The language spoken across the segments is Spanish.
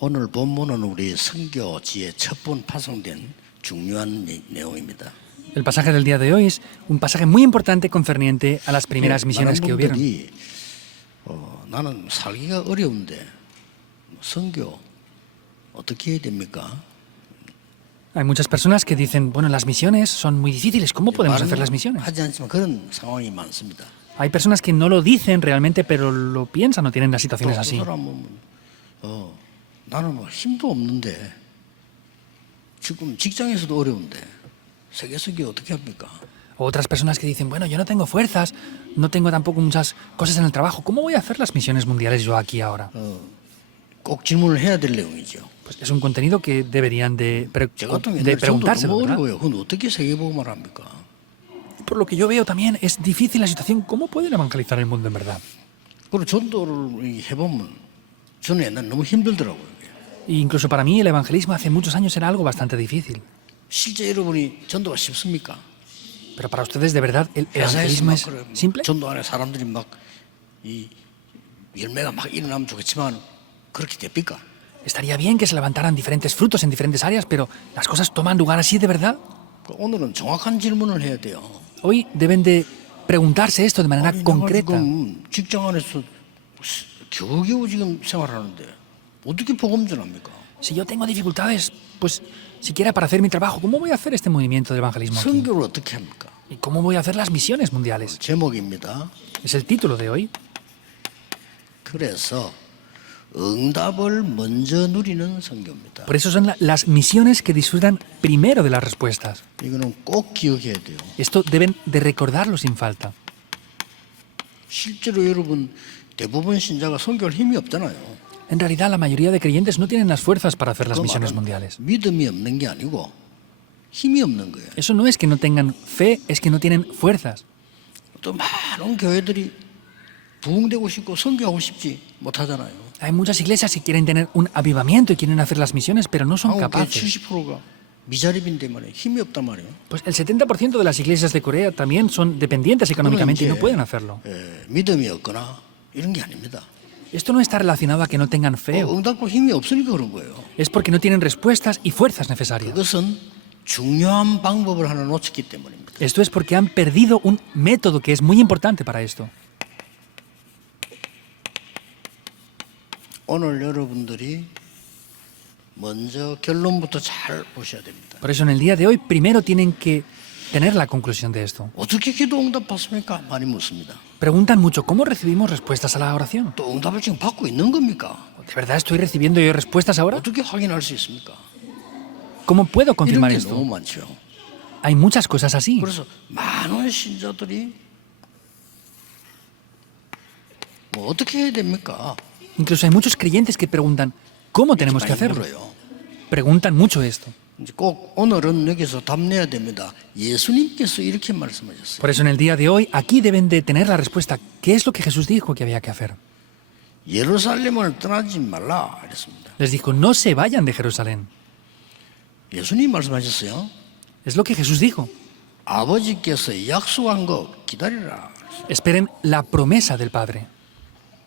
오늘 본문은 우리 선교지에 첫 번 파송된 중요한 내용입니다. El pasaje del día de hoy es un pasaje muy importante concerniente a las primeras 많은 misiones que hubieron. 분들이 나는 살기가 어려운데 선교 어떻게 해야 됩니까? Hay muchas personas que dicen, bueno, las misiones son muy difíciles, ¿cómo podemos hacer las 말은 misiones? 하지 않지만 그런 상황이 많습니다. Hay personas que no lo dicen realmente, pero lo piensan o tienen las 또 situaciones 그 así. 사람은 나는 뭐 힘도 없는데 지금 직장에서도 어려운데 세계 선교 어떻게 합니까? O otras personas que dicen, bueno, yo no tengo fuerzas, no tengo tampoco muchas cosas en el trabajo, ¿cómo voy a hacer las misiones mundiales yo aquí ahora? 꼭 질문을 해야 될 내용이죠. Pues es un contenido que deberían de 제가 또 de 맨날 전도 preguntárselo, 너무 ¿verdad? 어려워요. 그건 어떻게 세계복음을 합니까? Por lo que yo veo también es difícil la situación, ¿cómo pueden evangelizar el mundo en verdad? 그리고 전도를 해보면 저는 옛날 너무 힘들더라고요. E incluso para mí el evangelismo hace muchos años era algo bastante difícil. 실제 여러분이 전도가 쉽습니까? Pero para ustedes, ¿de verdad el 회사에서 evangelismo 막 es 그래, simple? 전도 안에 사람들이 막 이 열매가 막 일어나면 좋겠지만 그렇게 됩니까? Estaría bien que se levantaran diferentes frutos en diferentes áreas, pero ¿las cosas toman lugar así de verdad? 오늘은 정확한 질문을 해야 돼요. Hoy deben de preguntarse esto de manera 아니, 내가 concreta. 지금 직장 안에서 겨우겨우 지금 생활하는데 어떻게 복음 전합니까? Si yo tengo dificultades, pues siquiera para hacer mi trabajo, ¿cómo voy a hacer este movimiento del evangelismo aquí? 선교를 어떻게 합니까? ¿Y cómo voy a hacer las misiones mundiales? 제목입니다. Es el título de hoy. 그래서 응답을 먼저 누리는 선교입니다. Por eso son las misiones que disfrutan primero de las respuestas. 이거는 꼭 기억해야 돼요. Esto deben de recordarlo sin falta. 실제로 여러분 대부분 신자가 선교할 힘이 없잖아요. En realidad, la mayoría de creyentes no tienen las fuerzas para hacer las 그 misiones 말은 mundiales. 믿음이 없는 게 아니고 힘이 없는 거예요. Eso no es que no tengan fe, es que no tienen fuerzas. 또 많은 교회들이 부흥되고 싶고 선교하고 싶지 못하잖아요. Hay muchas iglesias que quieren tener un avivamiento y quieren hacer las misiones, pero no son 한국 교회 capaces. 70%가 미자립인데 말이에요. 힘이 없단 말이에요. Pues el 70% de las iglesias de Corea también son dependientes económicamente y no pueden hacerlo. 믿음이 없거나 이런 게 아닙니다. Esto no está relacionado a que no tengan fe, 응답과 힘이 없으니까 그런 거예요. es porque no tienen respuestas y fuerzas necesarias. 그것은 중요한 방법을 하나 놓쳤기 때문입니다. Esto es porque han perdido un método que es muy importante para esto. 오늘 여러분들이 먼저 결론부터 잘 보셔야 됩니다. Por eso en el día de hoy primero tienen que tener la conclusión de esto. 어떻게 기도 응답 받습니까? 많이 묻습니다. Preguntan mucho, ¿cómo recibimos respuestas a la oración? 또 응답을 지금 받고 있는 겁니까? ¿De verdad estoy recibiendo yo respuestas ahora? 어떻게 확인할 수 있습니까? ¿Cómo puedo 이런 confirmar 게 esto? 너무 많죠. Hay muchas cosas así. 그래서 많은 신자들이 뭐 어떻게 해야 됩니까? Incluso hay muchos creyentes que preguntan, ¿cómo tenemos que 많이 hacerlo? 물어요. Preguntan mucho esto. 이제 꼭 오늘은 여기서 답내야 됩니다. 예수님께서 이렇게 말씀하셨어요. Por eso en el día de hoy aquí deben de tener la respuesta. ¿Qué es lo que Jesús dijo que había que hacer? 예루살렘을 떠나지 말라 그랬습니다. Les dijo, no se vayan de Jerusalén. 예수님 말씀하셨어요. Es lo que Jesús dijo. 아버지께서 약속한 거 기다리라. Esperen la promesa del Padre.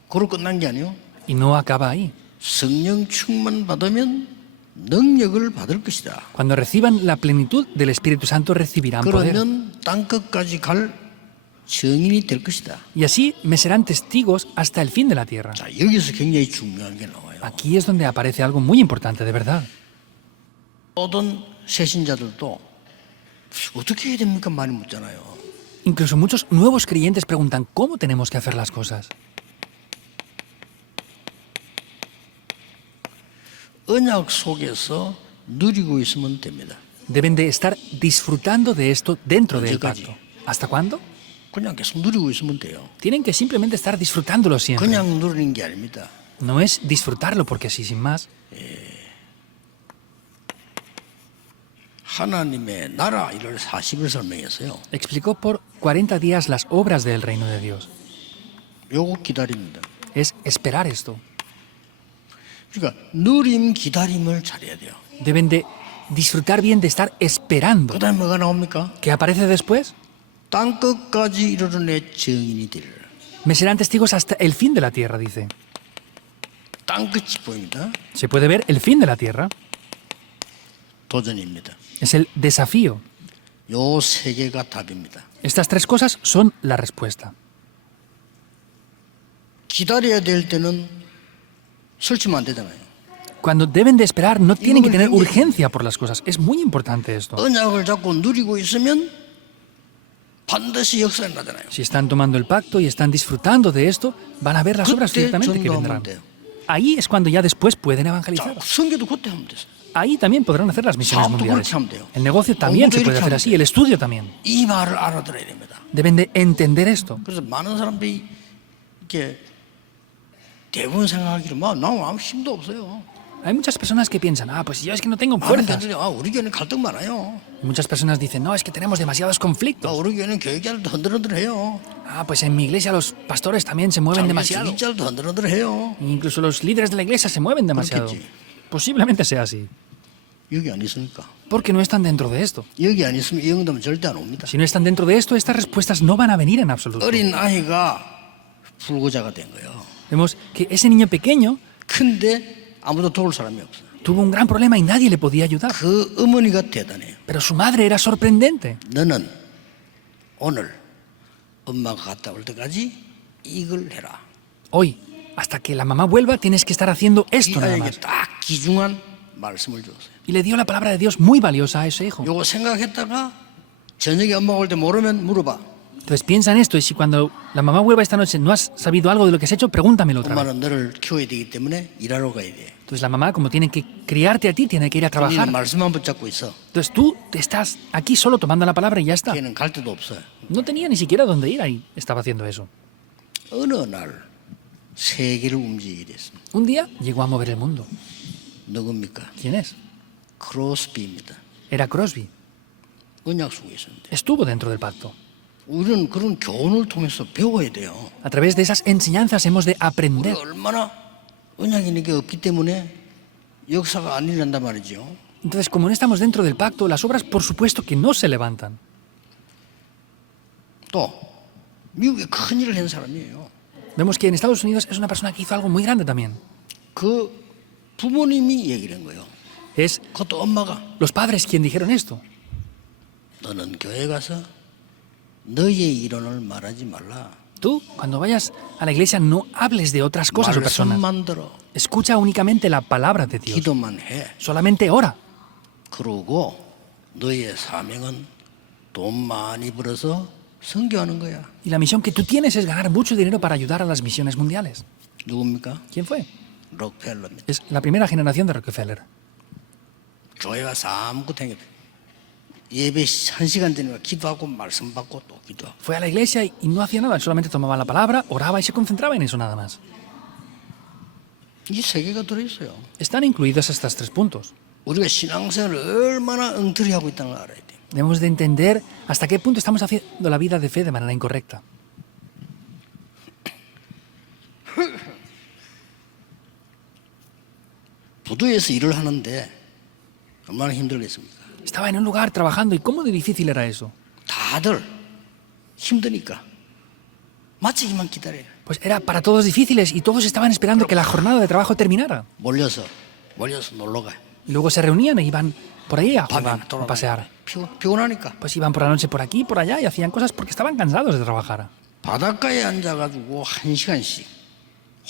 그러고 끝난 게 아니에요. Y no acaba ahí. 성령 충만 받으면 능력을 받을 것이다. Cuando reciban la plenitud del Espíritu Santo recibirán poder. 그러면 땅끝까지 갈 증인이 될 것이다. Y así me serán testigos hasta el fin de la tierra. 자, 여기서 굉장히 중요한 게 나와요. Aquí es donde aparece algo muy importante, de verdad. 모든 새신자들도 어떻게 해야 됩니까? 많이 묻잖아요. Incluso muchos nuevos creyentes preguntan, ¿cómo tenemos que hacer las cosas? 언약 속에서 누리고 있으면 됩니다. Deben de estar disfrutando de esto dentro del 언제까지? pacto. ¿Hasta cuándo? 그냥 계속 누리고 있으면 돼요. Tienen que simplemente estar disfrutándolo siempre. 그냥 누리는 게 아닙니다. No es disfrutarlo porque sí, sin más. 하나님의 나라 일을 40일 설명했어요. Explicó por 40 días las obras del reino de Dios. 요거 기다립니다. Es esperar esto. 그러니까 누림 기다림을 잘해야 돼요. Deben de disfrutar bien de estar esperando. 그 다음에 뭐가 나옵니까? ¿Qué aparece después? 땅끝까지 이르는 내 증인이 되리라. Me serán testigos hasta el fin de la tierra, dice. 땅끝이 보입니다. Se puede ver el fin de la tierra. 도전입니다. Es el desafío. 요 세 개가 답입니다. Estas tres cosas son la respuesta. 기다려야 될 때는 설치면 안 되잖아요. Cuando deben de esperar, no tienen que tener urgencia por las cosas. Es muy importante esto. 언약을 잡고 누리고 있으면 반드시 역사가 나잖아요. Si están tomando el pacto y están disfrutando de esto, van a ver las obras 그때 ciertamente que 전도하면 vendrán. 돼요. Ahí es cuando ya después pueden 자, evangelizar. 선교도 그때 하면 됐어요. Ahí también podrán hacer las misiones 사업도 mundiales. 그렇게 하면 돼요. El negocio también se 공부도 puede 이렇게 hacer 하면 así, 돼요. el estudio también. 이 말을 알아들어야 됩니다. Deben de entender esto. 그래서 많은 사람들이 이렇게 대부분 생각하기로 나 아무 힘도 없어요. Hay muchas personas que piensan, pues yo es que no tengo 많은 fuerzas. 데들이 우리 교회는 갈등 많아요. Y muchas personas dicen, no, es que tenemos demasiados conflictos. 우리 교회는 교육자들도 흔들흔들해요. Pues en mi iglesia los pastores también se mueven demasiado. 주직자들도 흔들흔들해요. Incluso los líderes de la iglesia se mueven demasiado. 그렇겠지. Posiblemente sea así. 여기 안 있으니까. Porque no están dentro de esto. 여기 안 있으면 이 응답은 절대 안 옵니다. Si no están dentro de esto, estas respuestas no van a venir en absoluto. 어린 아이가 불구자가 된 거예요. Vemos que ese niño pequeño 근데 아무도 도울 사람이 없어요. tuvo un gran problema y nadie le podía ayudar. 그 어머니가 대단해요. Pero su madre era sorprendente. 너는 오늘 엄마가 갔다 올 때까지 이걸 해라. Hoy, hasta que la mamá vuelva, tienes que estar haciendo 이 esto nada 아이에게 más. 딱 귀중한 말씀을 주었어요. Y le dio la palabra de Dios muy valiosa a ese hijo. 요거 생각했다가 저녁에 엄마가 올 때 모르면 물어봐. Entonces piensa en esto y si cuando la mamá vuelva esta noche no has sabido algo de lo que has hecho, pregúntamelo otra vez. 엄마는 너를 키워야 되기 때문에 일하러 가야 돼. Entonces la mamá, como tiene que criarte a ti, tiene que ir a 너는 trabajar. 말씀만 붙잡고 있어. Entonces tú estás aquí solo tomando la palabra y ya está. 걔는 갈 데도 없어요. No tenía ni siquiera dónde ir ahí estaba haciendo eso. 어느 날 세계를 움직이게 됐습니다. Un día llegó a mover el mundo. 누굽니까? ¿Quién es? 크로스비입니다. Era Crosby. 언약 속에 있었는데. Estuvo dentro del pacto. 우리는 그런 교훈을 통해서 배워야 돼요. A través de esas enseñanzas hemos de 우리가 aprender. 얼마나 언약이 있는 게 없기 때문에 역사가 안 일어난단 말이죠. Entonces, como no estamos dentro del pacto, las obras por supuesto que no se levantan. 또 미국에 큰 일을 한 사람이에요. Vemos que en Estados Unidos es una persona que hizo algo muy grande también. 그 부모님이 얘기를 한 거예요. Es 그것도 엄마가 los padres quienes dijeron esto. 너는 교회 가서 너의 이론을 말하지 말라. Tú, cuando vayas a la iglesia, no hables de otras cosas o personas. 말씀만 들어. Escucha únicamente la palabra de Dios. 기도만 해. Solamente ora. 그러고 너의 사명은 돈 많이 벌어서 선교하는 거야. Y la misión que tú tienes es ganar mucho dinero para ayudar a las misiones mundiales. 누굽니까? ¿Quién fue? 록펠러입니다. Es la primera generación de Rockefeller. 교회 가서 아무것도 한 게 예배 1시간 전에 기도하고 말씀 받고 또 기도하고. Fue a la iglesia y no hacía nada, solamente tomaba la palabra, oraba y se concentraba en eso nada más. 이 세 개가 들어있어요. Están incluidos estos tres puntos. 우리가 신앙생활을 얼마나 엉터리 하고 있다는 걸 알아야 돼요. Debemos de entender hasta qué punto estamos haciendo la vida de fe de manera incorrecta. 부두에서 일을 하는데 얼마나 힘들겠습니까? Estaba en un lugar trabajando y cómo de difícil era eso. 다들 힘드니까 마치기만 기다려요. Pues era para todos difíciles y todos estaban esperando que la jornada de trabajo terminara. 몰려서 놀러 가요. Y luego se reunían e iban por ahí a 밤에 jugar, a pasear. 피곤하니까 Pues iban por la noche por aquí y por allá y hacían cosas porque estaban cansados de trabajar. 바닷가에 앉아가지고 1시간씩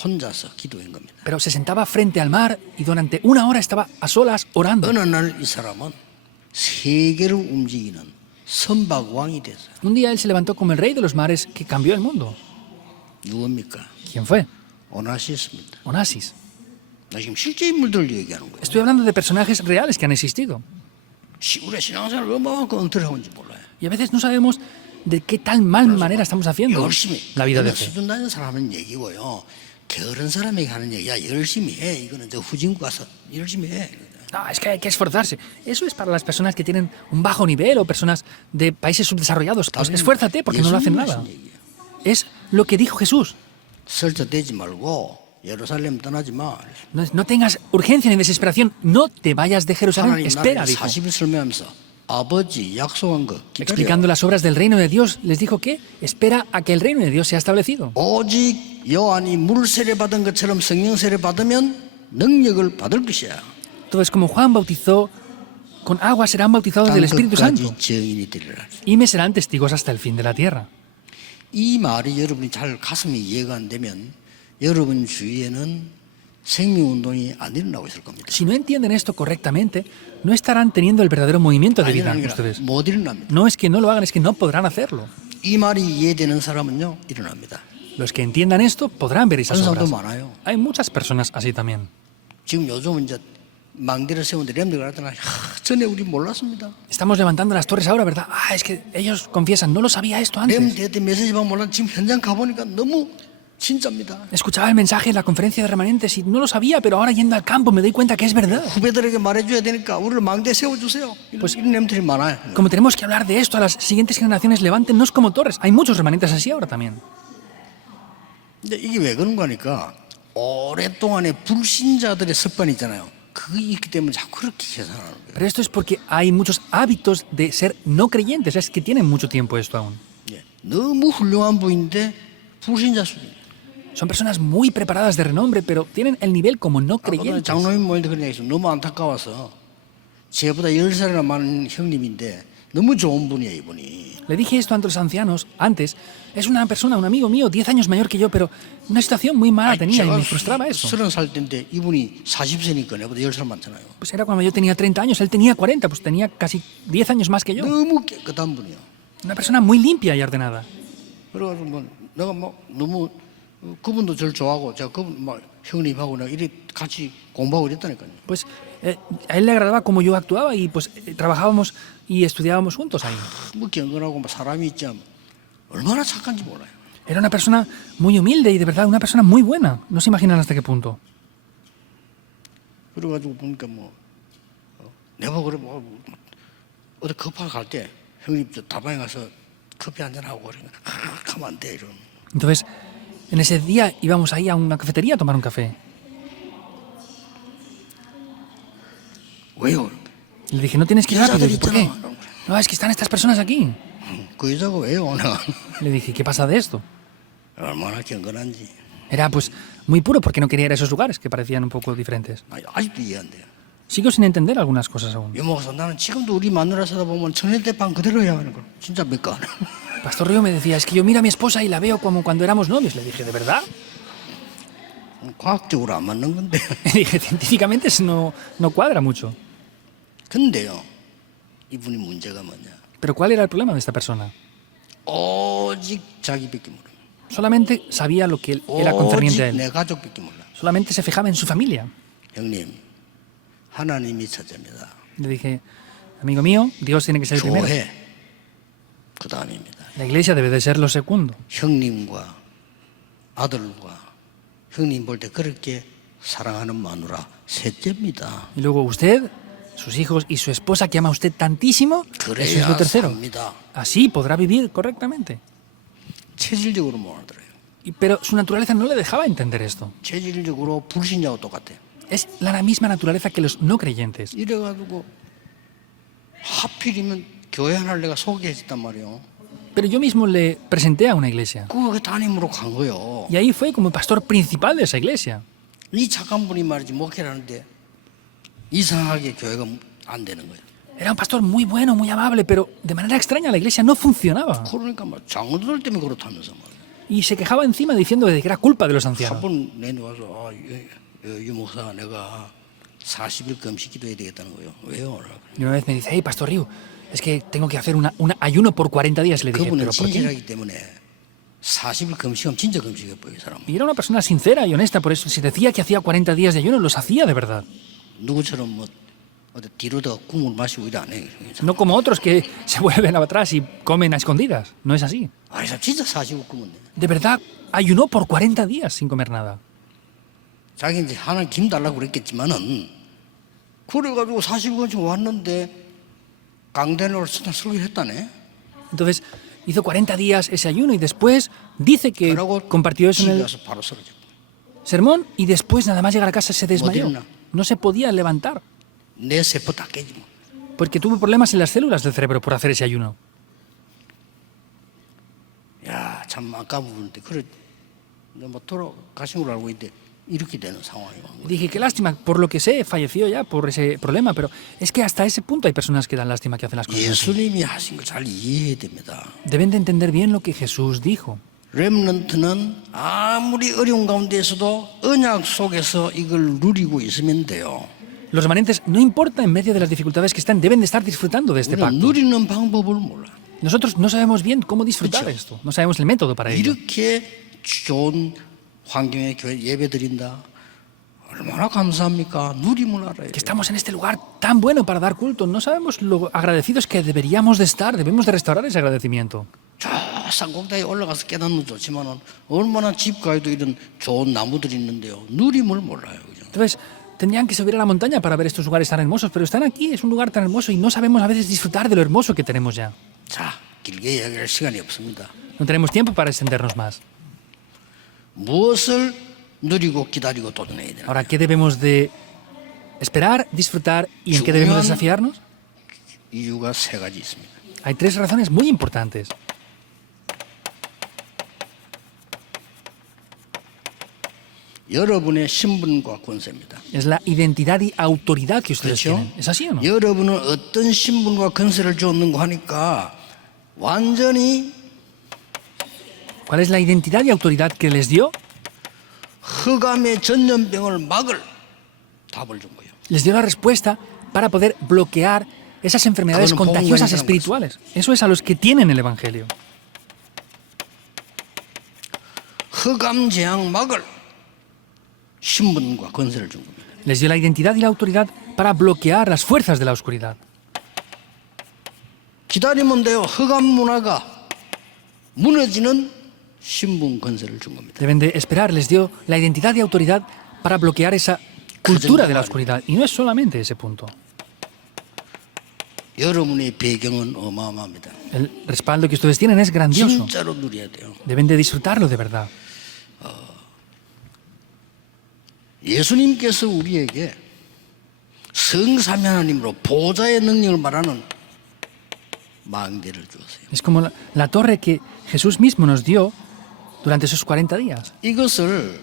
혼자서 기도한 겁니다. Pero se sentaba frente al mar y durante una hora estaba a solas orando. 어느 날 이 사람은 세계를 움직이는 선박왕이 됐어요. Un día él se levantó como el rey de los mares que cambió el mundo. 누굽니까? ¿Quién fue? 오나시스입니다. Onassis. 나 지금 실제 인물들 얘기하는 거예요. Estoy hablando de personajes reales que han existido. 우리가 신앙생활을 얼마만큼 엉터리 하고 있는지 몰라요. Y a veces no sabemos de qué tal mal manera estamos haciendo 열심히 la vida de 이거는 fe. 수준 다니는 사람은 얘기고요. 게으른 사람에게 하는 얘기야. 열심히 해. 이거는 저 후진국 가서 열심히 해. No, es que hay que esforzarse. Eso es para las personas que tienen un bajo nivel o personas de países subdesarrollados. Pues esfuérzate porque no lo hacen nada. Es lo que dijo Jesús. 설득되지 말고 예루살렘 떠나지 마. No tengas urgencia ni desesperación. No te vayas de Jerusalén. 하나님 Espera, 나라를 dijo. 40일 설명하면서 아버지 약속한 거 기다려. Explicando las obras del reino de Dios, les dijo que espera a que el reino de Dios sea establecido. 오직 요한이 물 세례 받은 것처럼 성령 세례 받으면 능력을 받을 것이야. Entonces, como Juan bautizó con agua, serán bautizados del Espíritu Santo 땅끝까지 증인이 되리라. y me serán testigos hasta el fin de la tierra. 이 말이 여러분이 잘 가슴에 이해가 안 되면 여러분 주위에는 생명운동이 안 일어나고 있을 겁니다. Si no entienden esto correctamente, no estarán teniendo el verdadero movimiento de 아니, vida 아니라 ustedes. 못 일어납니다. No es que no lo hagan, es que no podrán hacerlo. 이 말이 이해되는 사람은요 일어납니다. Los que entiendan esto podrán ver esas 그런 사람도 obras. 많아요. Hay muchas personas así también. 지금 요즘은 이제 망대를 세우는데 렘들가 하더나 전에 우리 몰랐습니다. Estamos levantando las torres ahora, ¿verdad? Ah, es que ellos confiesan, no lo sabía esto antes. 렘대 때 메시지만 몰랐 지금 현장 가보니까 너무 진짜입니다. Escuchaba el mensaje en la conferencia de remanentes y no lo sabía, pero ahora yendo al campo me doy cuenta que es verdad. 후배들에게 말해줘야 되니까 우리를 망대 세워주세요. 이런 렘들이 많아요. Como tenemos que hablar de esto a las siguientes generaciones, levántennos como torres. Hay muchos remanentes así ahora también. 근데 이게 왜 그런 거니까 오랫동안의 불신자들의 습관이 있잖아요. 그게 있기 때문에 자꾸 그렇게 계산하는 거예요. Pero esto es porque hay muchos hábitos de ser no creyentes, es que tienen mucho tiempo esto aún. 예, 너무 훌륭한 분인데 불신자 수준. Son personas muy preparadas de renombre, pero tienen el nivel como no 아까 creyentes. 장로님 모임도 그런 얘기 있어요. 너무 안타까워서 제보다 10살이나 많은 형님인데 너무 좋은 분이에요 이분이. Le dije esto ante los ancianos antes. Es una persona, un amigo mío, 10 años mayor que yo, pero una situación muy mala tenía y me frustraba eso. 30살 때인데 이분이 40세니까 내보다 10살 많잖아요. Pues era cuando yo tenía 30 años, él tenía 40, pues tenía casi 10 años más que yo. 너무 깨끗한 분이야. Una persona muy limpia y ordenada. 그래가지고 뭐 내가 뭐 너무 그분도 저를 좋아하고 제가 그분 막 형님하고 내가 이리 같이 공부하고 이랬다니까요. Pues a él le agradaba cómo yo actuaba y pues trabajábamos y estudiábamos juntos ahí. 뭐 경건하고 뭐 사람이 있지 얼마나 착한지 몰라요. Era una persona muy humilde y de verdad una persona muy buena. No se imaginan hasta qué punto. 그래가지고 보니까 뭐 내가 그래 뭐 어디 급하게 갈 때 형님 저 다방에 가서 커피 한잔 하고 그러니까 가면 안 돼 이러면. Entonces, en ese día íbamos ahí a una cafetería a tomar un café. 왜요? Y le dije, no tienes que ir rápido. ¿Y por qué? No, es que están estas personas aquí. 그 여자가 왜요? 내가 Le dije, ¿qué pasa de esto? 얼마나 경건한지. Era pues muy puro porque no quería ir a esos lugares que parecían un poco diferentes. 아직도 이해 안 돼요. Sigo sin entender algunas cosas aún. 유목사 나는 지금도 우리 마누라 서다 보면 천일대빵 그대로 해야 하는 걸 진짜 믿까? Pastor Río me decía, es que yo miro a mi esposa y la veo como cuando éramos novios. Le dije, ¿de verdad? 과학적으로 안 맞는 건데. Le dije, científicamente eso no cuadra mucho. 근데요, 이분이 문제가 뭐냐? Pero ¿cuál era el problema de esta persona? 오직 자기밖에 모릅니다. Solamente sabía lo que era concerniente a 오직 él. 내 가족밖에 몰라. Solamente se fijaba en su familia. 형님, 하나님이 첫째입니다. Le dije, amigo mío, Dios tiene que ser el primero. 교회 그 다음입니다. La iglesia debe de ser lo segundo. 형님과 아들과 형님 볼 때 그렇게 사랑하는 마누라 셋째입니다. Y luego usted, sus hijos y su esposa que ama a usted tantísimo, eso es 그래야 lo tercero. 삽니다. Así podrá vivir correctamente. 체질적으로 못 알아들어요. Pero su naturaleza no le dejaba entender esto. 체질적으로 불신자와 똑같아요. Es la misma naturaleza que los no creyentes. 이래가지고 하필이면 교회 하나를 내가 소개했단 말이에요. Pero yo mismo le presenté a una iglesia. 그 담임으로 간 거예요. Y ahí fue como pastor principal de esa iglesia. 이 착한 분이 말이지 목회를 하는데 이상하게 교회가 안 되는 거예요. Era un pastor muy bueno, muy amable, pero de manera extraña la iglesia no funcionaba. 그러니까 막 장로들 때문에 그렇다면서 말이에요. Y se quejaba encima diciendo de que era culpa de los ancianos. 한번 내려와서 유 목사 내가 40일 금식 기도해야 되겠다는 거예요. 왜요? Y una vez me dice, hey, Pastor Ryu, es que tengo que hacer un ayuno por 40 días. Le dije, 그분은 ¿pero por qué? 진실하기 때문에 40일 금식하면 진짜 금식해 보여요, 사람. Y era una persona sincera y honesta, por eso si decía que hacía 40 días de ayuno, los hacía de verdad. 누구처럼 뭐 어디 뒤로다가 국물 마시고 이래 안 해요. No como otros que se vuelven atrás y comen a escondidas. No es así. 아, 이 사람 진짜 40일 굶었네. De verdad, ayunó por 40 días sin comer nada. 자기 이제 하나님 김 달라고 그랬겠지만은 그래가지고 40일 금식 왔는데 강대노를 설교를 했다네. Entonces, hizo 40 días ese ayuno y después dice que 그러고 compartió eso en 집에 el 가서 바로 쓰러져. sermón y después nada más llegar a casa se desmayó. Moderna. No se podía levantar 내 세포 다 깨지 뭐. porque tuvo problemas en las células del cerebro por hacer ese ayuno. 야, 참 아까운 부분인데 그래 뭐 돌아가신 걸로 알고 있는데 이렇게 되는 상황이 온 거예요. Dije, qué lástima, por lo que sé, falleció ya por ese problema, pero es que hasta ese punto hay personas que dan lástima que hacen las cosas así. 예수님이 하신 걸 잘 이해해야 됩니다. Deben de entender bien lo que Jesús dijo. 렘넌트는 아무리 어려운 가운데에서도 언약 속에서 이걸 누리고 있으면 돼요. Los remanentes, no importa en medio de las dificultades que están, deben de estar disfrutando de este 우리는 pacto. 누리는 방법을 몰라. Nosotros no sabemos bien cómo disfrutar 그렇죠. esto, no sabemos el método para ello. 이렇게 좋은 환경에 교회 예배 드린다. 얼마나 감사합니까? 누림을 알아야 Que 돼요. estamos en este lugar tan bueno para dar culto, no sabemos lo agradecidos que deberíamos de estar, debemos de restaurar ese agradecimiento. 저 산꼭대기에 올라가서 깨닫는 좋지만은 얼마나 집가에도 이런 좋은 나무들이 있는데요. 누림을 몰라요. 그죠? Entonces, tendrían que subir a la montaña para ver estos lugares tan hermosos, pero están aquí, es un lugar tan hermoso y no sabemos a veces disfrutar de lo hermoso que tenemos ya. 자, 길게 이야기할 시간이 없습니다. No tenemos tiempo para extendernos más. 무엇을 누리고 기다리고 도전해야 되나? Ahora, ¿qué debemos de esperar, disfrutar y en qué debemos desafiarnos? 이유가 세 가지 있습니다. Hay tres razones muy importantes. 여러분의 신분과 권세입니다. Es la identidad y autoridad que ustedes 그렇죠? tienen. ¿Es así o no? 여러분은 어떤 신분과 권세를 주었는가 하니까 완전히 ¿Cuál es la identidad y autoridad que les dio? 흑암의 전염병을 막을 답을 준 거예요. Les dio la respuesta para poder bloquear esas enfermedades 그거는 contagiosas 복음관이라는 espirituales. Eso es a los que tienen el Evangelio. 흑암 재앙 막을 신분과 권세를 준 겁니다. Les dio la identidad y la autoridad para bloquear las fuerzas de la oscuridad. 기다리면 돼요. 흑암 문화가 무너지는 신분 권세를 준 겁니다. Deben de esperar, les dio la identidad y autoridad para bloquear esa cultura de la oscuridad. Y no es solamente ese punto. 여러분의 배경은 어마어마합니다. El respaldo que ustedes tienen es grandioso. 진짜로 누려야 돼요. Deben de disfrutarlo de verdad. 예수님께서 우리에게 성삼위 하나님으로 보좌의 능력을 말하는 망대를 주었어요. Es como la torre que Jesús mismo nos dio durante esos 40 días. 이것을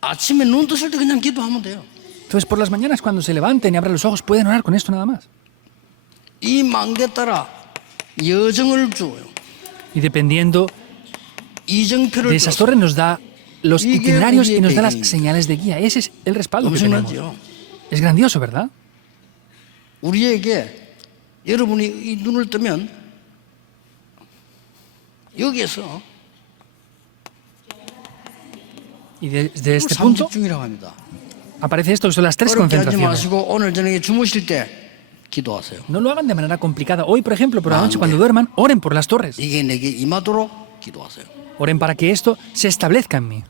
아침에 눈 뜨실 때 그냥 기도하면 돼요. Entonces, por las mañanas, cuando se levanten y abran los ojos, pueden orar con esto nada más. 이 망대 따라 여정을 줘요. Y dependiendo 이정표를 de esas 줬어요. torres, nos da los 이게 itinerarios y 우리의 nos da las 배경입니다. señales de guía. Ese es el respaldo que tenemos. 엄청나죠? Es grandioso, ¿verdad? 우리에게 여러분이 이 눈을 뜨면 여기에서 Y desde este punto 삼집중이라고 합니다. aparece esto, que son las tres 어렵게 하지 concentraciones. 마시고 오늘 저녁에 주무실 때 기도하세요. No lo hagan de manera complicada. Hoy, por ejemplo, por la noche, Mande. cuando duerman, oren por las torres. 이게 내게 임하도록 기도하세요. Oren para que esto se establezca en mí.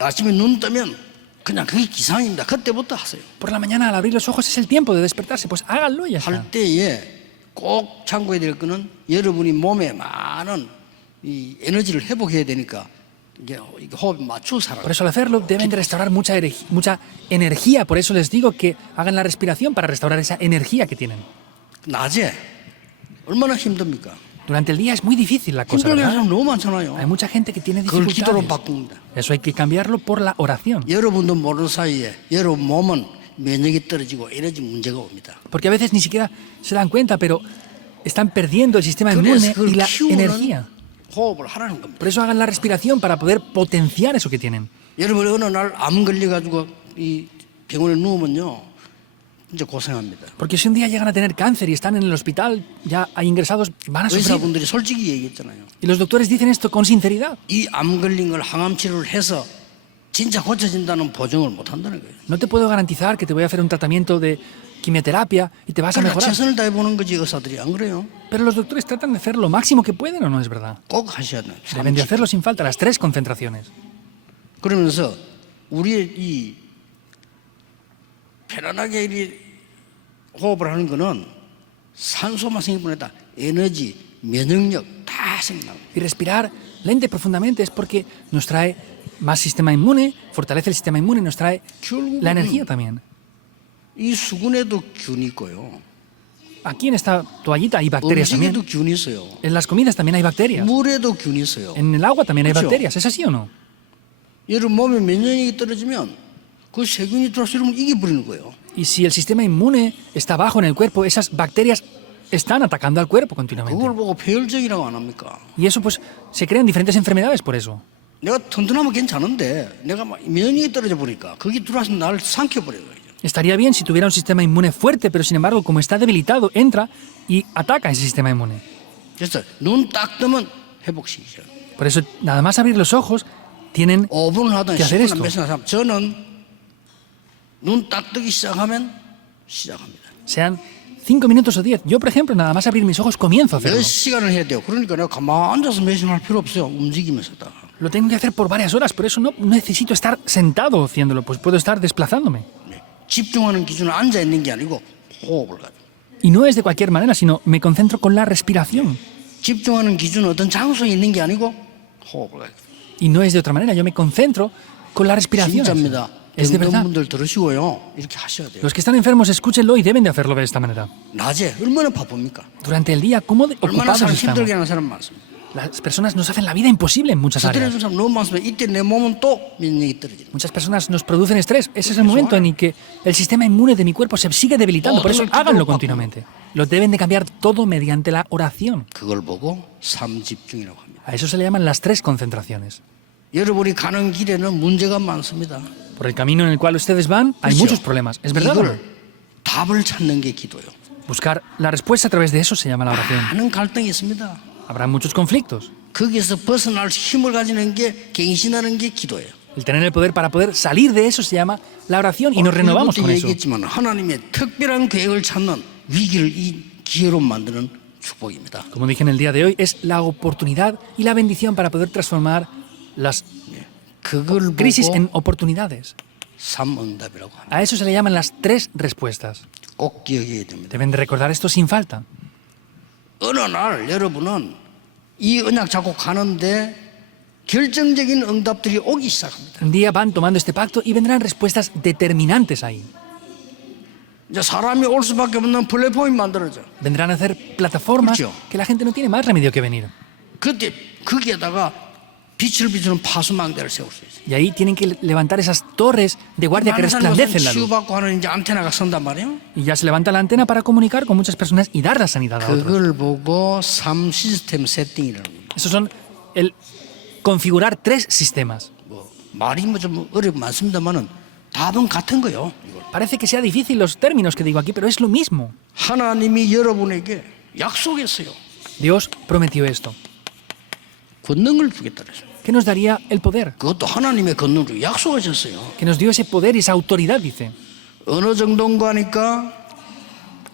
아침에 눈 뜨면 그냥 그게 기상입니다. 그때부터 하세요. Por la mañana, al abrir los ojos, es el tiempo de despertarse. Pues háganlo y ya está. 할 때에 꼭 참고해야 될 거는 여러분이 몸에 많은 이 에너지를 회복해야 되니까 이게 호흡 맞추고 살아요. Por eso, al hacerlo, deben de restaurar mucha energía. Por eso les digo que hagan la respiración para restaurar esa energía que tienen. 낮에 얼마나 힘듭니까? Durante el día es muy difícil la cosa, 힘들게 하는 ¿verdad? 사람 너무 많잖아요. Hay mucha gente que tiene 그걸 기도로 dificultades. 바꿉니다. Eso hay que cambiarlo por la oración. 여러분도 모르는 사이에 여러분 몸은 면역이 떨어지고 에너지 문제가 옵니다. Porque a veces ni siquiera se dan cuenta, pero están perdiendo el sistema inmune 그래서 그걸 y la 키우는 energía. 호흡을 하라는 겁니다. Por eso hagan la respiración para poder potenciar eso que tienen. 여러분이 어느 날 암 걸려가지고 이 병원에 누우면요 진짜 고생합니다. Porque si un día llegan a tener cáncer y están en el hospital ya ingresados, van a sufrir. 의사분들이 솔직히 얘기했잖아요. Y los doctores dicen esto con sinceridad. 이 암 걸린 걸 항암 치료를 해서 진짜 고쳐진다는 보증을 못 한다는 거예요. No te puedo garantizar que te voy a hacer un tratamiento de quimioterapia y te vas a 그러나 mejorar. 최선을 다해 보는 거지 의사들이 안 그래요? Pero los doctores tratan de hacer lo máximo que pueden, ¿o no es verdad? 꼭 하셔야 돼요. Deben de hacerlo sin falta, las tres concentraciones. 그러면서 우리의 이 편안하게 이 호흡을 하는 거는 산소만 생기뿐 에너지, 면역력 다 생겨나고 Y respirar lenta y profundamente es porque nos trae más sistema inmune, fortalece el sistema inmune y nos trae la energía también. 이 수군에도 균이 있고요. Aquí en esta toallita hay bacterias también. 음식에도 균이 있어요. En las comidas también hay bacterias. 물에도 균이 있어요. En el agua también hay Mucho. bacterias. ¿Es así o no? 여러분 몸에 면역력이 떨어지면 그 세균이 들어와서 여러분 이겨버리는 거예요. Y si el sistema inmune está bajo en el cuerpo, esas bacterias están atacando al cuerpo continuamente. 그걸 보고 폐혈증이라고 안 합니까? Y eso pues se crean diferentes enfermedades por eso. 내가 튼튼하면 괜찮은데 내가 막 면역력이 떨어져 버리니까 거기 들어와서 나를 삼켜버려요. Estaría bien si tuviera un sistema inmune fuerte, pero sin embargo, como está debilitado, entra y ataca ese sistema inmune. 그래서 눈 딱 뜨면 회복시키죠. Por eso, nada más abrir los ojos, tienen 5분을 하든 que hacer 10분을 esto. 몇분 하든 저는 눈 딱 뜨기 시작하면 시작합니다. Sean 5 minutos o 10. Yo, por ejemplo, nada más abrir mis ojos, comienzo a 몇 hacerlo. 시간을 해야 돼요. 그러니까 내가 가만히 앉아서 몇 시간 할 필요 없어요. 움직이면서다. Lo tengo que hacer por varias horas, por eso no necesito estar sentado haciéndolo, pues puedo estar desplazándome. 네. 집중하는 기준은 앉아 있는 게 아니고 호흡을 가지고. Y no es de cualquier manera, sino me concentro con la respiración. 집중하는 기준은 어떤 장소에 있는 게 아니고 호흡을 가지고. Y no es de otra manera, yo me concentro con la respiración. 진짜입니다. Es de 병든 verdad. 분들 들으시고요. 이렇게 하셔야 돼요. Los que están enfermos, escúchenlo y deben de hacerlo de esta manera. 낮에 얼마나 바쁩니까? Durante el día, ¿cómo 얼마나 ocupados 사람 estamos? 힘들게 하는 사람 많습니다. Las personas nos hacen la vida imposible en muchas 스트레스 áreas. 준 사람 너무 많습니다. 이때 내 몸은 또 면역력이 떨어지는. Muchas personas nos producen estrés. Ese es el momento en el que el sistema inmune de mi cuerpo se sigue debilitando. Por eso háganlo continuamente. Lo deben de cambiar todo mediante la oración. 그걸 보고 삼집중이라고 합니다. A eso se le llaman las 3 concentraciones. 여러분이 가는 길에는 문제가 많습니다. Por el camino en el cual ustedes van, hay 그렇죠? muchos problemas. ¿Es verdad o no? 이걸 답을 찾는 게 기도요. Buscar la respuesta a través de eso se llama la oración. 많은 갈등이 있습니다. Habrá muchos conflictos. 거기에서 벗어날 힘을 가지는 게 갱신하는 게 기도예요. El tener el poder para poder salir de eso se llama la oración y nos renovamos 이것도 con eso. 얘기했지만 하나님의 특별한 계획을 찾는 위기를 이 기회로 만드는 축복입니다. Como dije en el día de hoy, es la oportunidad y la bendición para poder transformar las 그걸 crisis en 보고 oportunidades. 삼응답이라고 합니다. A eso se le llaman las 3 respuestas. 꼭 기억해야 됩니다. Deben de recordar esto sin falta. 어느 날 여러분은 이 언약 잡고 가는데 결정적인 응답들이 오기 시작합니다. Un día van tomando este pacto y vendrán respuestas determinantes ahí. 이제 사람이 올 수밖에 없는 플랫폼이 만들어져. Vendrán a hacer plataformas 그렇죠. que la gente no tiene más remedio que venir. 그때 거기에다가 빛을 비추는 파수망대를 세울 수 있어요. Y ahí tienen que levantar esas torres de guardia que 많은 사람이 resplandecen la luz. 치유받고 하는 이제 안테나가 선단 말이에요. Y ya se levanta la antena para comunicar con muchas personas y dar la sanidad a otros. 그걸 보고 3 시스템 세팅이라는 겁니다. Esos son el configurar 3 sistemas. 뭐 말이 뭐 좀 어렵고 많습니다만은 답은 같은 거예요. 이걸. Parece que sea difícil los términos que digo aquí, pero es lo mismo. 하나님이 여러분에게 약속했어요. Dios prometió esto, 권능을 주겠다 그랬어요. que nos daría el poder, 그것도 하나님의 권능으로 약속하셨어요. que nos dio ese poder y esa autoridad, dice. 어느 정도인가 하니까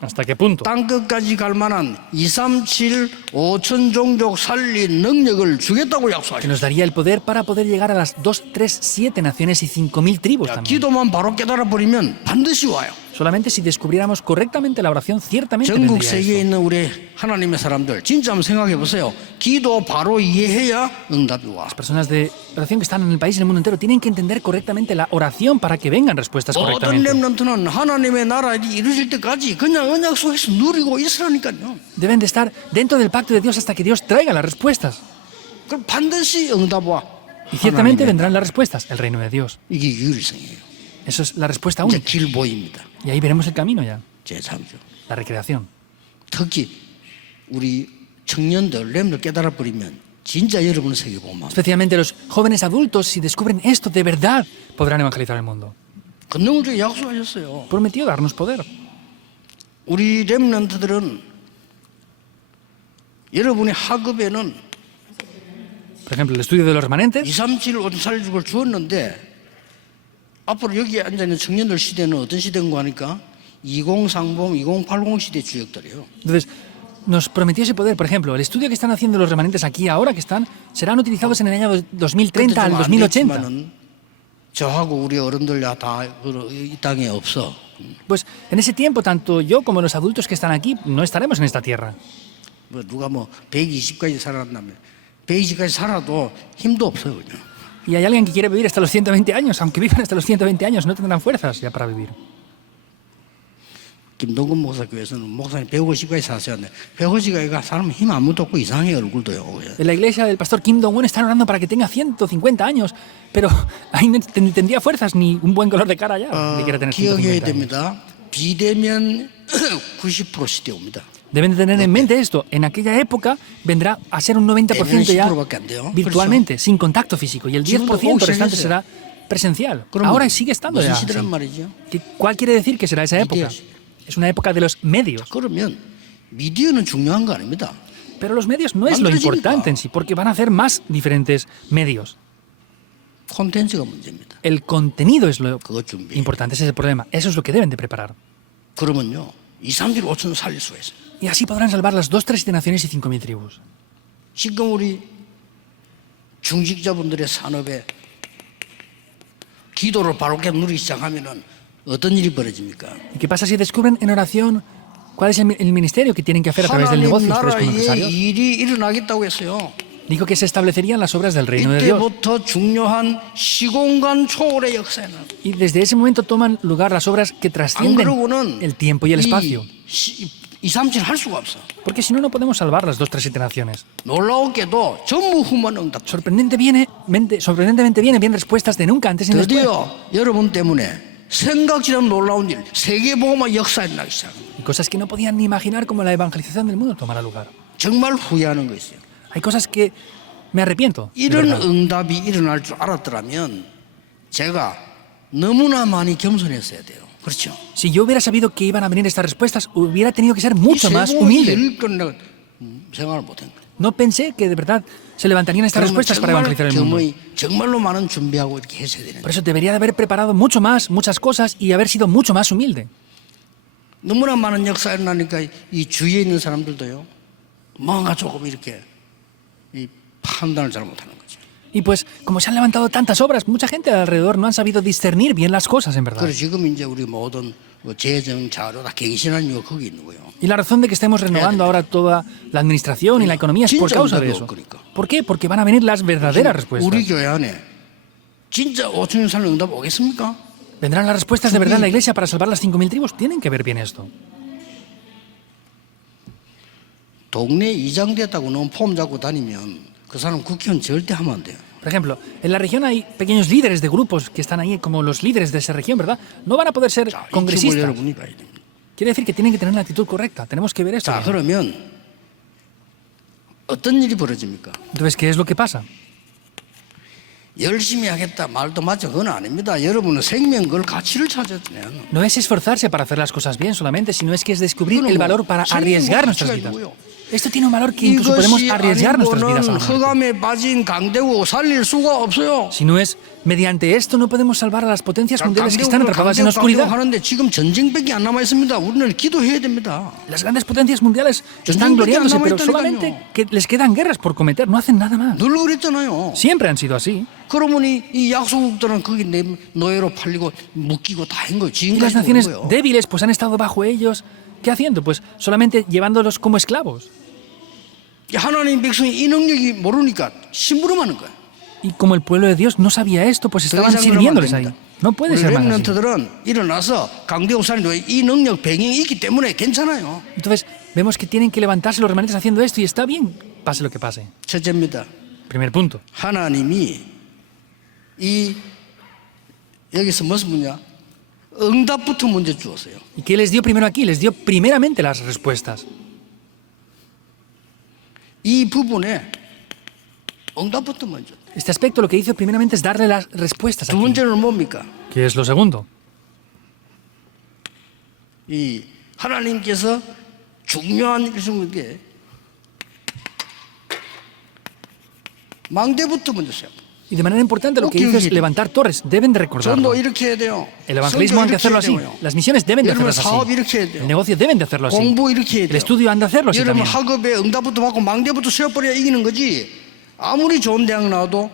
¿Hasta qué punto? 땅끝까지 갈 만한 237 5천 종족 살린 능력을 주겠다고 Que 약속하셨어요. nos daría el poder para poder llegar a las 2, 3, 7 naciones y 5.000 tribus también. 기도만 바로 깨달아 버리면 반드시 와요. Solamente si descubriéramos correctamente la oración, ciertamente 전국 vendría 세계에 eso. 있는 우리 하나님의 사람들 진짜 한번 생각해 보세요. 기도 바로 이해해야 응답이 와. Las personas de oración que están en el país y en el mundo entero tienen que entender correctamente la oración para que vengan respuestas 어떤 correctamente. 렘넌트는 하나님의 나라에 이루어질 때까지 그냥 언약 속에서 누리고 있으라니까요. Deben de estar dentro del pacto de Dios hasta que Dios traiga las respuestas. 그럼 반드시 응답 와. Y ciertamente 하나님의 vendrán las respuestas, el reino de Dios. 이게 유일성이에요. Eso es la respuesta 이제 única. 길 보입니다. Y ahí veremos el camino ya, 제3조. la recreación. 특히 우리 청년들 렘을 깨달아 버리면 진짜 여러분의 세계 보면 Especialmente los jóvenes adultos, si descubren esto de verdad, podrán evangelizar el mundo. 권능을 주게 약속하셨어요. Prometió darnos poder. 우리 렘넌트들은 여러분의 학업에는 Por ejemplo, el estudio de los remanentes. 237 5살육을 주었는데 앞으로 여기 앉아있는 청년들 시대는 어떤 시대인가 하니까 2030, 2080 시대 주역들이에요. Entonces, nos prometió ese poder. Por ejemplo, el estudio que están haciendo los remanentes aquí ahora que están, serán utilizados en el año 2030 al 2080. 저하고 우리 어른들 다이 땅에 없어. Pues en ese tiempo, tanto yo como los adultos que están aquí, no estaremos en esta tierra. 뭐 누가 뭐 120까지 살았다면 120까지 살아도 힘도 없어요 그냥. Y hay alguien que quiere vivir hasta los 120 años. Aunque vivan hasta los 120 años, no tendrán fuerzas ya para vivir. 김동근 목사 교회에서는 목사님 150까지 사셔야 돼. 150까지가 사람 힘 아무도 없고 이상해 얼굴도요. En la iglesia del pastor Kim Dong-won están orando para que tenga 150 años, pero ahí no tendría fuerzas ni un buen color de cara ya. Ni quiera tener 기억해야 150 años. 됩니다. 비대면 90% 시대 옵니다. Deben de tener en mente esto. En aquella época vendrá a ser un 90% ya 10%밖에 안 돼요. virtualmente, sin contacto físico. Y el 10% restante 시작했어요. será presencial. 그러면 Ahora sigue estando 무슨 ya. 시대란 así. 말이죠? ¿Cuál quiere decir que será esa época? Es una época de los medios. 그러면 미디어는 중요한 거 아닙니다. Pero los medios no es lo importante en sí, porque van a hacer más diferentes medios. 콘텐츠가 문제입니다. El contenido es lo 그것 준비. importante, ese es el problema. Eso es lo que deben de preparar. 그러면요. 2, 3질 5천 살릴 수가 있어요. Y así podrán salvar las 2, 3 naciones y 5.000 tribus. 지금 우리 중직자분들의 산업에 기도를 바로게 누리기 시작하면은 어떤 일이 벌어집니까? ¿Y qué pasa si descubren en oración cuál es el ministerio que tienen que hacer a través del 하나님 negocio ustedes como 나라의 empresarios? 일이 일어나겠다고 했어요. Dijo que se establecerían las obras del reino de Dios. 이때부터 중요한 시공간 초월의 역사는 Y desde ese momento toman lugar las obras que 안 trascienden 그러고는 el tiempo y el espacio. 2, 3질 할 수가 없어. Porque si no, no podemos salvar las 2, 3 naciones. 놀라웠게도 전무후무한 응답. Sorprendentemente vienen respuestas de nunca antes ni después. 드디어 여러분 때문에 생각지 않은 놀라운 일, 세계복음화 역사에 나기 시작합니다. Y cosas que no podían ni imaginar como la evangelización del mundo tomará lugar. 정말 후회하는 거 있어요. Hay cosas que me arrepiento. de 이런 verdad. 응답이 일어날 줄 알았더라면 제가 너무나 많이 겸손했어야 돼요. 그렇죠? Si yo hubiera sabido que iban a venir estas respuestas, hubiera tenido que ser mucho más humilde. 일건 생각을 못한 거예요. No pensé que de verdad se levantarían estas 그러면 respuestas para evangelizar el mundo. 정말로 많은 준비하고 이렇게 했어야 되는 Por eso debería de haber preparado mucho más, muchas cosas y haber sido mucho más humilde. 너무나 많은 역사가 일어나니까 이 주위에 있는 사람들도요. 뭔가 조금 이렇게 이 판단을 잘 못하는 거죠. Y pues, como se han levantado tantas obras, mucha gente alrededor no han sabido discernir bien las cosas, en verdad. 그래서 지금 이제 우리 모든 재정 자료 다 갱신하는 이유가 거기 있는 거예요. Y la razón de que estemos renovando ahora toda la administración y la economía es por causa de eso. ¿Por qué? Porque van a venir las verdaderas respuestas. 우리 교회 안에 진짜 5천 년 살는 응답 오겠습니까? ¿Vendrán las respuestas de verdad en la iglesia para salvar las 5.000 tribus? Tienen que ver bien esto. 동네 이장 됐다고 너무 폼 잡고 다니면 그 사람 국회의원 절대 하면 안 돼요. Por ejemplo, en la región hay pequeños líderes de grupos que están ahí como los líderes de esa región, ¿verdad? No van a poder ser 자, 이 기분을 congresistas. 여러분이 봐야 됩니다. Quiere decir que tienen que tener la actitud correcta. Tenemos que ver esto. 자, 그러면 어떤 일이 벌어집니까? Entonces, ¿qué es lo que pasa? 열심히 하겠다 말도 맞죠. 그건 아닙니다. 여러분은 생명 걸 가치를 찾았잖아요. No es esforzarse para hacer las cosas bien solamente, sino es que es descubrir el valor para arriesgar nuestras vidas. Esto tiene un valor que incluso podemos 이것이 arriesgar nuestras vidas a 아니고는 la muerte. 흑암에 빠진 강대국 살릴 수가 없어요. Si no es mediante esto, no podemos salvar a las potencias mundiales que están atrapadas en la oscuridad. 하는데 지금 전쟁밖에 안 남아 있습니다. 우리는 기도해야 됩니다. Las grandes potencias mundiales están gloriándose, pero solamente que les quedan guerras por cometer, no hacen nada más. 늘 그랬잖아요. Siempre han sido así. 그러면 이 약소국들은 거기 노예로 팔리고 묶이고 다 한 거예요. Y las 지금까지 naciones 거예요. débiles pues han estado bajo ellos. ¿Qué haciendo? Pues solamente llevándolos como esclavos. 하나님 백성이 이 능력이 모르니까 심부름하는 거야. Y como el pueblo de Dios no sabía esto, pues estaban sirviéndoles ahí. No puede ser más así. 렘넌트들은 일어나서 강대국 살리는 이 능력 배경이 있기 때문에 괜찮아요. Entonces, vemos que tienen que levantarse los remanentes haciendo esto y está bien, pase lo que pase. 첫째입니다. Primer punto. 하나님이 이 여기서 무슨 문제야? 응답부터 먼저 주었어요. ¿Y qué les dio primero aquí? Les dio primeramente las respuestas. 이 부분에 응답부터 먼저. Este aspecto lo que hizo primeramente es darle las respuestas 두 aquí. 번째는 뭡니까? ¿Qué es lo segundo? 이 하나님께서 중요한 일성에게 망대부터 먼저 세워. Y de manera importante lo que hizo es levantar torres. Deben de recordarlo. 전도 이렇게 해야 돼요. El evangelismo han de hacerlo así. Las misiones deben de 여러분 hacerlas 사업 así. 이렇게 해야 돼요. El negocio deben de hacerlo así. 공부 이렇게 해야 El 돼요. estudio han de hacerlo así 여러분 también. 학업에 응답부터 받고 망대부터 세워버려야 이기는 거지. 아무리 좋은 대학 나와도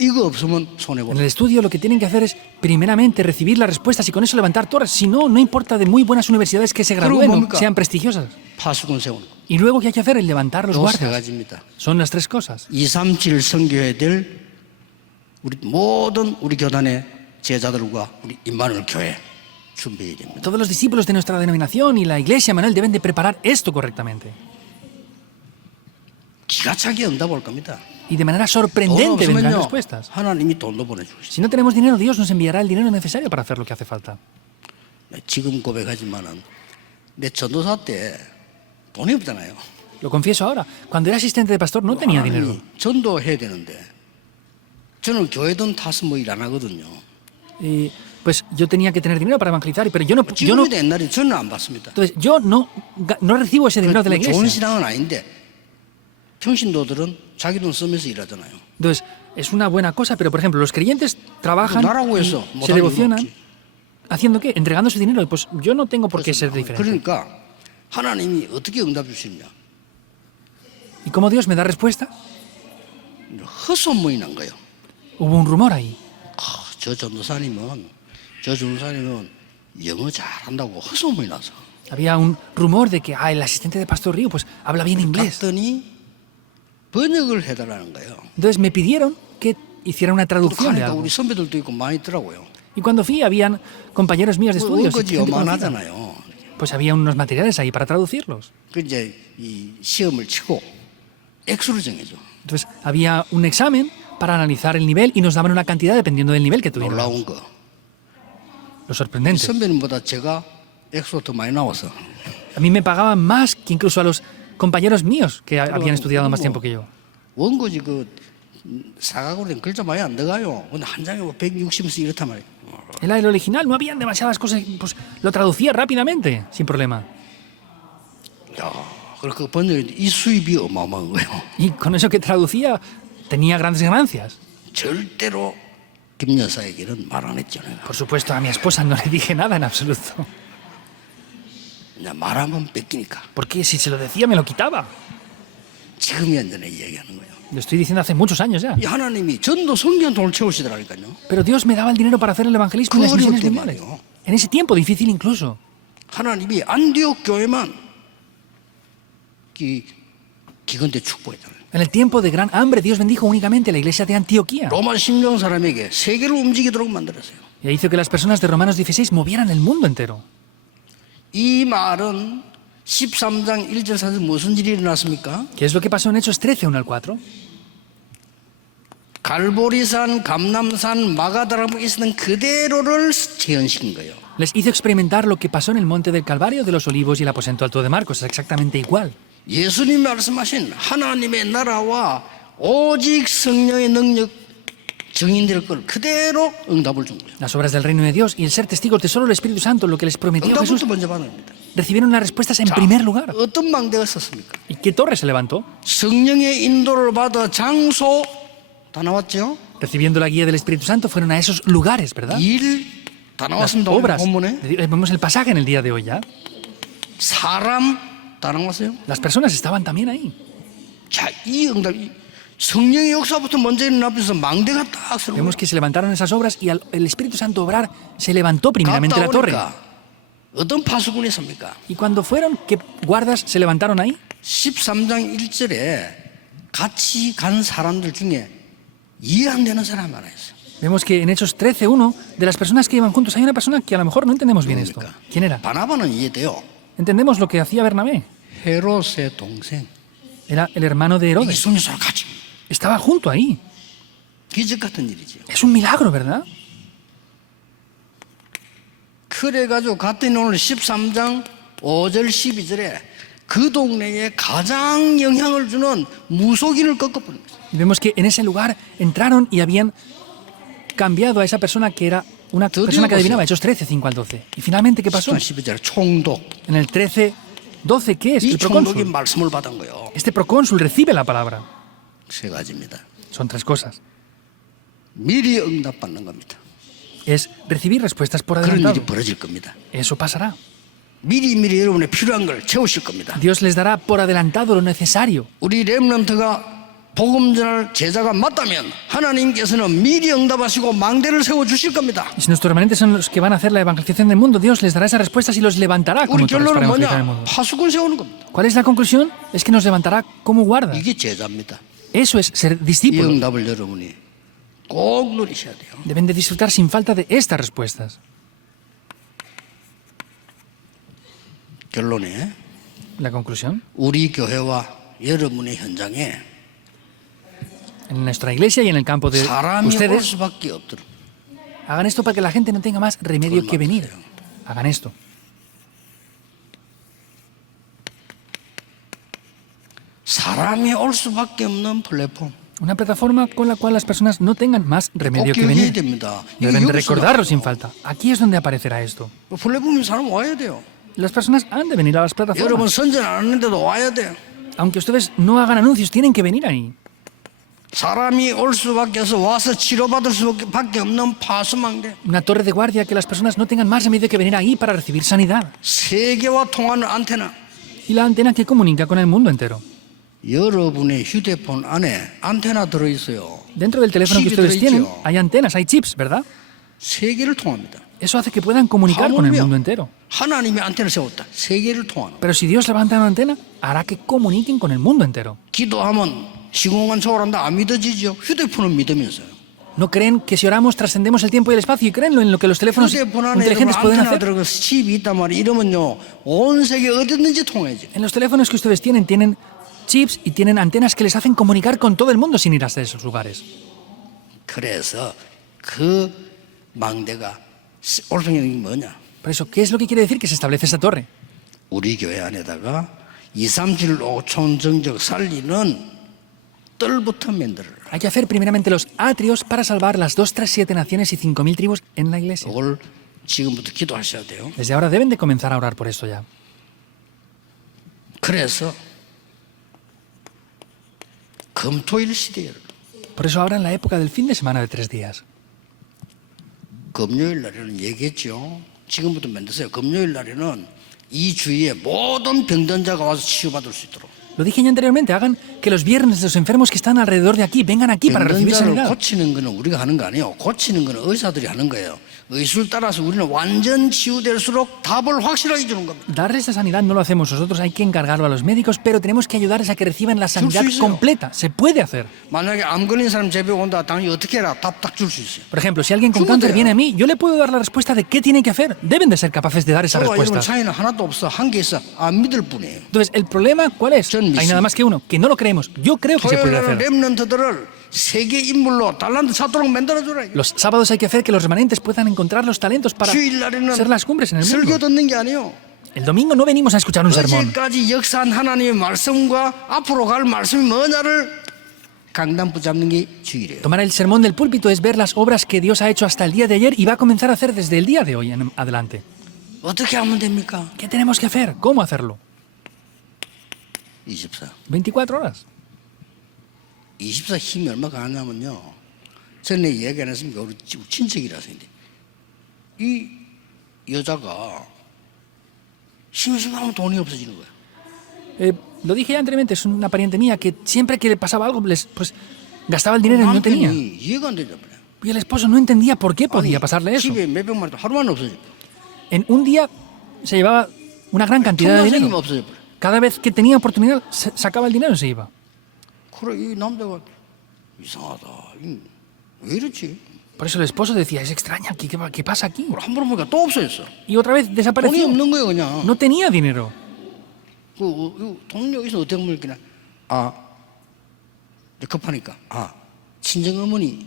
이거 없으면 En 손해보는 el estudio lo que tienen que hacer es primeramente recibir las respuestas y con eso levantar torres. Si no, no importa de muy buenas universidades que se gradúen o sean prestigiosas. 파수꾼 세우는 거. Y luego, ¿qué hay que hacer? El levantar los 요 세 guardias. 가지입니다. Son las tres cosas. 237 선교해야 될 우리 모든 우리 교단의 제자들과 우리 임마누엘 교회 준비해야 됩니다. Todos los discípulos de nuestra denominación y la iglesia, Manuel, deben de preparar esto correctamente. 기가 차게 응답 올 겁니다. Y de manera 돈 sorprendente vendrán 없으면요, respuestas. 하나님이 돈도 보내주시죠. Si no tenemos dinero, Dios nos enviará el dinero necesario para hacer lo que hace falta. 지금 고백하지만은 내 전도사 때 돈이 없잖아요. Lo confieso ahora. Cuando era asistente de pastor no tenía dinero. 전도해야 되는데 저는 교회 돈 타서 뭐 일 안 하거든요. Y pues yo tenía que tener dinero para evangelizar, pero yo no. 지금도 옛날에 저는 안 받습니다. Entonces yo no recibo ese dinero de la 뭐 좋은 iglesia. 신앙은 아닌데 평신도들은 자기 돈 쓰면서 일하잖아요. Entonces es una buena cosa, pero por ejemplo los creyentes trabajan, 나라고 y 해서 se 못할 devocionan, 이유는 없지. haciendo qué, entregando su dinero. Pues yo no tengo por qué ser diferente. 그러니까 하나님이 어떻게 응답 주시느냐? ¿Y cómo Dios me da respuesta? 헛소문이 난 거예요. Hubo un rumor ahí. 저 전도사님은 영어 잘한다고 헛소문이 나서 Había un rumor de que el asistente de Pastor Río pues habla bien inglés. 갔더니 번역을 해달라는 거예요. Entonces me pidieron que hiciera una traducción de 가니까 algo. 우리 선배들도 있고 많이 있더라고요. Y cuando fui habían compañeros míos de estudios. y 원거지 gente conocida. 요만하잖아요. Pues había unos materiales ahí para traducirlos. 그 이제 이 시험을 치고 액수를 정해줘. Entonces había un examen para analizar el nivel y nos daban una cantidad dependiendo del nivel que tuviéramos. 놀라운 거. Lo sorprendente. 선배님보다 제가 액수가 더 많이 나와서. A mí me pagaban más que incluso a los compañeros míos que habían estudiado más tiempo que yo. 원고지 그 사각으로 된 글자 많이 안 들어가요. 근데 한 장에 뭐 160씩 이렇단 말이에요. En el original no habían demasiadas cosas, pues lo traducía rápidamente, sin problema. 야, 그리고 그 번역이 이 수입이 어마어마한 거예요. Y con eso que traducía tenía grandes ganancias. 절대로 김 여사에게는 말 안 했죠. 내가. Por supuesto, a mi esposa no le dije nada en absoluto. 그냥 말하면 뺏기니까. Porque si se lo decía me lo quitaba. 지금이 완전히 이야기하는 거예요. Lo estoy diciendo hace muchos años ya. 이 하나님이 전도 성경 돈을 채우시더라니까요. Pero Dios me daba el dinero para hacer el evangelismo y las Gloria misiones a ti, mundiales. Mario. En ese tiempo difícil incluso. 하나님이 안디옥 교회만 기근대 축복했잖아요. En el tiempo de gran hambre, Dios bendijo únicamente a la iglesia de Antioquía. 로마 심령 사람에게 세계를 움직이도록 만들었어요. Y hizo que las personas de Romanos 16 movieran el mundo entero. 이 말은 13장 1절 4절 무슨 일이 일어났습니까? ¿Qué es lo que pasó en Hechos 13, 1 al 4? 갈보리산, 감남산, 마가다라에 있었던 그대로를 재현시킨 거예요. Les hizo experimentar lo que pasó en el monte del Calvario, de los Olivos y el aposento alto de Marcos. Es exactamente igual. 예수님이 말씀하신 하나님의 나라와 오직 성령의 능력 증인될 걸 그대로 응답을 준 거예요. Las obras del reino de Dios y el ser testigos de solo el Espíritu Santo, lo que les prometió Jesús, 응답부터 먼저 받는 겁니다. recibieron las respuestas en primer lugar. 어떤 망대가 섰습니까? ¿Y qué torre se levantó? 성령의 인도를 받아 장소 다 나왔죠? Recibiendo la guía del Espíritu Santo fueron a esos lugares, ¿verdad? 일 다 Las 나왔습니다. 오늘 obras. 본문에 Vemos el pasaje en el día de hoy ya. 사람 다 나왔어요. Las personas estaban también ahí. 자, 이 응답이 성령의 역사부터 먼저 일어나면서 망대가 딱 서고 Vemos que se levantaron esas obras y al el Espíritu Santo obrar se levantó primeramente la torre. 어떤 파수꾼이 섭니까? Y cuando fueron, ¿qué guardas se levantaron ahí? 13장 1절에 같이 간 사람들 중에 이해 안 되는 사람 하나 있어요. Vemos que en Hechos 13:1 de las personas que iban juntos hay una persona que a lo mejor no entendemos bien esto. ¿Quién era? 바나바는 이해돼요. Entendemos lo que hacía Bernabé. 헤롯의 동생 Era el hermano de Herodes. 이순여사랑 같이 Estaba junto ahí. 기적 같은 일이죠. Es un milagro, ¿verdad? 그래가지고 갔더니 오늘 13장 5절 12절에 그 동네에 가장 영향을 주는 무속인을 꺾어버린 거죠. Y vemos que en ese lugar entraron y habían cambiado a esa persona que era una persona que adivinaba. Hechos 13, 5 al 12. Y finalmente, ¿qué pasó? 12절에 총독. En el 13, 12, ¿qué es? 이 El 총독이 procónsul. 말씀을 받은 거예요. Este procónsul recibe la palabra. 세 가지입니다. Son tres cosas. 미리 응답받는 겁니다. Es recibir respuestas por 그런 일이 adelantado. 벌어질 겁니다. Eso pasará. 미리 여러분의 필요한 걸 채우실 겁니다. Dios les dará por adelantado lo necesario. 우리 렘넌트가 복음 전할 제자가 맞다면 하나님께서는 미리 응답하시고 망대를 세워 주실 겁니다. Y si nuestros remanentes son los que van a hacer la evangelización del mundo, Dios les dará esas respuestas y los levantará como 우리 torres para 결론은 evangelizar el 뭐냐? mundo. 파수꾼 세우는 겁니다. ¿Cuál es la conclusión? Es que nos levantará como guardas. 이게 제자입니다. Eso es ser 이 discípulo. 응답을 여러분이 꼭 누리셔야 돼요. Deben de disfrutar sin falta de estas respuestas. 결론에 La conclusión, 우리 교회와 여러분의 현장에 en nuestra iglesia y en el campo de 사람이 올 ustedes, 수밖에 없도록 hagan esto para que la gente no tenga más remedio que venir. Hagan esto. 사람이 올 수밖에 없는 플랫폼 Una plataforma con la cual las personas no tengan más remedio 꼭 que 기억해야 venir. 됩니다. 이거 Deben de 여기서 recordarlo sin 나와요. falta. Aquí es donde aparecerá esto. 플랫폼에 사람 와야 돼요. Las personas han de venir a las 여러분 plataformas. 선전 안 하는데도 와야 돼요. Aunque ustedes no hagan anuncios, tienen que venir ahí. 사람이 올 수밖에 없어 와서 치료받을 수밖에 없는 파수망대. Una torre de guardia que las personas no tengan más remedio que venir ahí para recibir sanidad. 세계와 통하는 안테나. Y la antena que comunica con el mundo entero. 여러분의 휴대폰 안에 안테나 들어있어요. Dentro del teléfono que 칩이 ustedes tienen 들어있죠. hay antenas, hay chips, ¿verdad? 세계를 통합니다. Eso hace que puedan comunicar con el 하물며 mundo entero. 하나님이 안테나를 세웠다. 세계를 통하는. Pero si Dios levanta una antena, hará que comuniquen con el mundo entero. 기도하면 시공간 초월한다. 안 믿어지죠. 휴대폰은 믿으면서요. ¿No creen que si oramos trascendemos el tiempo y el espacio y creen en lo que los teléfonos 휴대폰 안에 inteligentes pueden 안테나 hacer? 들어가 칩이 있단 말이에요. 이러면요 온 세계 어디든지 통해지. En los teléfonos que ustedes tienen chips y tienen antenas que les hacen comunicar con todo el mundo sin ir hasta esos lugares. 그래서 그 망대가 올성형이 뭐냐? Por eso, ¿qué es lo que quiere decir que se establece esa torre? 우리 교회 안에다가 2, 3, 7, 5천 정적 살리는 뜰부터 만들어라. Hay que hacer primeramente los atrios para salvar las 2, 3, 7 naciones y 5.000 tribus en la iglesia. 그걸 지금부터 기도하셔야 돼요. Desde ahora deben de comenzar a orar por esto ya. 그래서 금토일 시대에 Por eso ahora en la época del fin de semana de 3 días. 금요일 날에는 얘기했죠. 지금부터 만드세요. 금요일 날에는 이 주위에 모든 병든자가 와서 치유받을 수 있도록. Lo dije ya anteriormente, hagan que los viernes los enfermos que están alrededor de aquí vengan aquí para recibir 병든자를 sanidad. 고치는 거는 우리가 하는 거 아니에요. 고치는 거는 의사들이 하는 거예요. 의술 따라서 우리는 완전 치유될수록 답을 확실하게 주는 겁니다. Darles la sanidad no lo hacemos nosotros, hay que encargarlo a los médicos, pero tenemos que ayudarles a que reciban la sanidad 있어요. completa. Se puede hacer. 만약에 암 걸린 사람 제배 온다, 당연히 어떻게 해라? 답 딱 줄 수 있어요. Por ejemplo, si alguien con Chúbate. cáncer viene a mí, yo le puedo dar la respuesta de qué tiene que hacer. Deben de ser capaces de dar esa 저와 여러분 respuesta. 차이는 하나도 없어. 한 개 있어. 안 믿을 뿐이에요. Entonces, ¿el problema cuál es? 전 Hay nada más que uno, que no lo creemos. Yo creo que se puede 토요일에는 hacer. 렘넌트들을 세계 인물로 달란트 찾도록 만들어주라. Los sábados hay que hacer que los remanentes puedan encontrar los talentos para 주일날에는 ser las cumbres en el 설교 mundo. 듣는 게 아니에요. El domingo no venimos a escuchar un sermón. 어제까지 역사한 하나님의 말씀과 앞으로 갈 말씀이 뭐냐를 강단 붙잡는 게 주일이에요. Tomar el sermón del púlpito es ver las obras que Dios ha hecho hasta el día de ayer y va a comenzar a hacer desde el día de hoy en adelante. 어떻게 하면 됩니까? ¿Qué tenemos que hacer? ¿Cómo hacerlo? 24. 24 horas. 24 힘이 얼마나 강하냐면요. 전에 얘기 안 했습니까? 우리 친척이라서. 이 여자가 심심하면 돈이 없어지는 거예요. Lo dije ya anteriormente, es una pariente mía que siempre que le pasaba algo, pues gastaba el dinero y no tenía. 남편이 이해가 안 되잖아요. Y el esposo no entendía por qué podía pasarle eso. 집에 몇백만 원 하루만 없어져. En un día se llevaba una gran cantidad de 통장 생기면 dinero. 없어져 버려. Cada vez que tenía oportunidad, sacaba el dinero y se iba. 그래 이 남자가 이상하다. 왜 이렇지? Por eso el esposo decía, es extraña, ¿qué pasa aquí? 한 번 보니까 또 없어졌어. Y otra vez 돈이 desapareció. 없는 거예요 그냥. No tenía dinero. 돈 여기서 어떻게 물기나? 급하니까 친정 어머니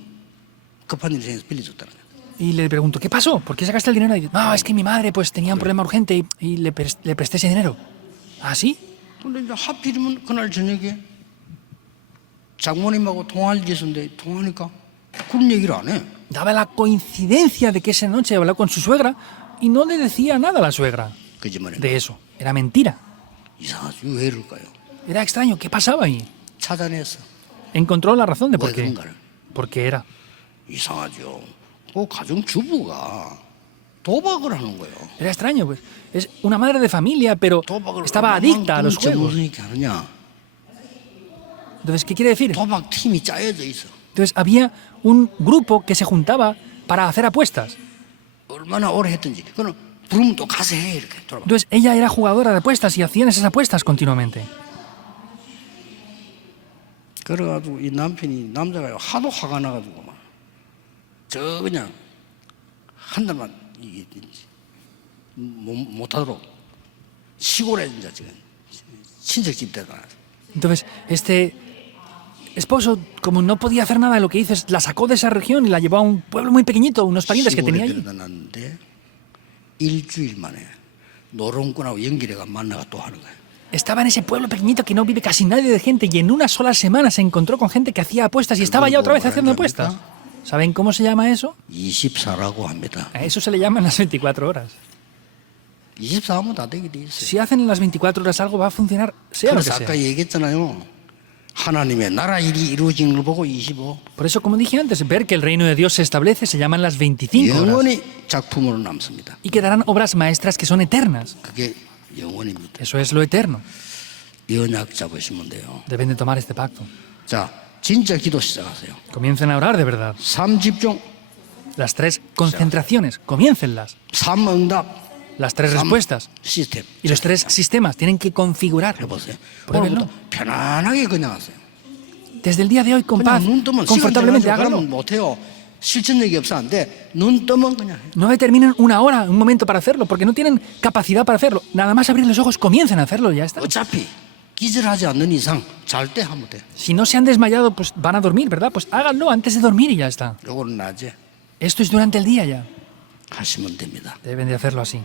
급한 일이 생겨서 빌려줬다는 거야. Y le pregunto, ¿qué pasó? ¿Por qué sacaste el dinero? Y dice, no, es que mi madre pues tenía un problema urgente y le presté ese dinero. ¿Ah, sí? 근데 이제 하필이면 그날 저녁에 장모님하고 통화할 짓인데 통화하니까 그런 얘기를 안 해. Daba la coincidencia de que esa noche habló con su suegra y no le decía nada a la suegra 거짓말이야. de eso. Era mentira. 이상하지 왜 이럴까요? Era extraño. ¿Qué pasaba ahí? 찾아냈어. Encontró la razón de por 왜 qué. 그런가를. Porque era. 이상하죠. 그 가정 주부가 도박을 하는 거예요. Era extraño, pues. Es una madre de familia, pero 도박을 estaba adicta a los juegos. 전문스럽게 하느냐? Entonces, ¿qué quiere decir? 도박 팀이 짜여져 있어. Entonces, había un grupo que se juntaba para hacer apuestas. 얼마나 오래 했든지. 그럼 부르면 또 가서 해 이렇게 돌아봐. Entonces, ella era jugadora de apuestas y hacían esas apuestas continuamente. 그래가지고 이 남자가 하도 화가 나가지고 막 그냥 한 달만 못하도록 시골에 이제 지금 친척집 데다. Entonces, este esposo, como no podía hacer nada de lo que dices, la sacó de esa región y la llevó a un pueblo muy pequeñito, unos parientes que tenía 시골에 allí. 데려다 놨는데 일주일 만에 노름꾼하고 연길이가 만나가 또 하는 거예요. Estaba en ese pueblo pequeñito que no vive casi nadie de gente y en una sola semana se encontró con gente que hacía apuestas y estaba ya otra vez haciendo apuestas. ¿Saben cómo se llama eso? 24라고 합니다. A eso se le llaman las 24 horas. 24하면 다 되게 돼 있어요. Si hacen en las 24 horas algo va a funcionar, sea lo que 그래서 아까 sea. 얘기했잖아요. 하나님의 나라 일이 이루어지는 걸 보고 25. Por eso, como dije antes, ver que el reino de Dios se establece se llaman las 25 horas. 영원히 작품으로 남습니다. Y quedarán obras maestras que son eternas. 그게 영원입니다. Eso es lo eterno. 이 언약 잡으시면 돼요. Deben de tomar este pacto. 자, 진짜 기도 시작하세요. Comiencen a orar de verdad. 3집중, Las 3 concentraciones, comiéncenlas. 3응답, Las 3 respuestas. 시스템. Y los 3 sistemas tienen que configurar. 해보세요. Pruébenlo. 오늘부터 편안하게 그냥 하세요. Desde el día de hoy, con 그냥 paz, 눈 뜨면 시간 confortablemente, 지나가지고 háganlo. 그러면 못해요. 실천력이 없어 안 돼. 눈 뜨면 그냥 해요. No determinen una hora, un momento para hacerlo, porque no tienen capacidad para hacerlo. Nada más abrir los ojos, comiencen a hacerlo y ya está. 어차피 기절하지 않는 이상 잘 때 하면 돼. Si no se han desmayado, pues van a dormir, ¿verdad? Pues háganlo antes de dormir y ya está. 요거는 낮에 Esto es durante el día ya. 하시면 됩니다. Deben de hacerlo así.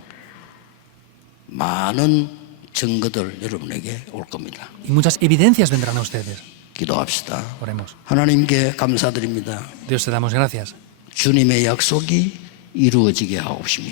많은 증거들 여러분에게 올 겁니다. Y muchas evidencias vendrán a ustedes. 기도합시다. Oremos. 하나님께 감사드립니다. Dios, te damos gracias. 주님의 약속이 이루어지게 하옵시며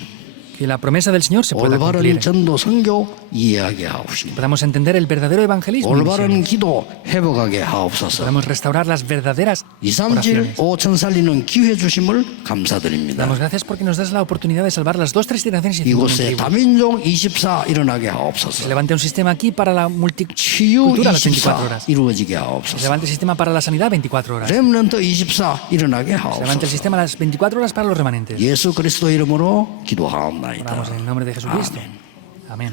Que la promesa del Señor se pueda cumplir. 올바른 전도 선교 이해하게 하옵시며 Podamos entender el verdadero evangelismo. y 올바른 misiones. 기도 회복하게 하옵소서. Podamos restaurar las verdaderas 2, 3질 oraciones. 5천 살리는 기회 주심을 감사드립니다. Damos gracias porque nos das la oportunidad de salvar las 2, 3 generaciones y 5 이곳에 tribus. 다민족 24 일어나게 Se 하옵소서. levante un sistema aquí para la 치유 multicultura las 24 24 horas. 이루어지게 Se 하옵소서. levante el sistema para la sanidad 24 horas. 렘넌트 24 일어나게 Se levante el 하옵소서. sistema las 24 horas para los remanentes. 예수 그리스도 이름으로 기도하옵나이다. Oramos en el nombre de Jesucristo. Amén.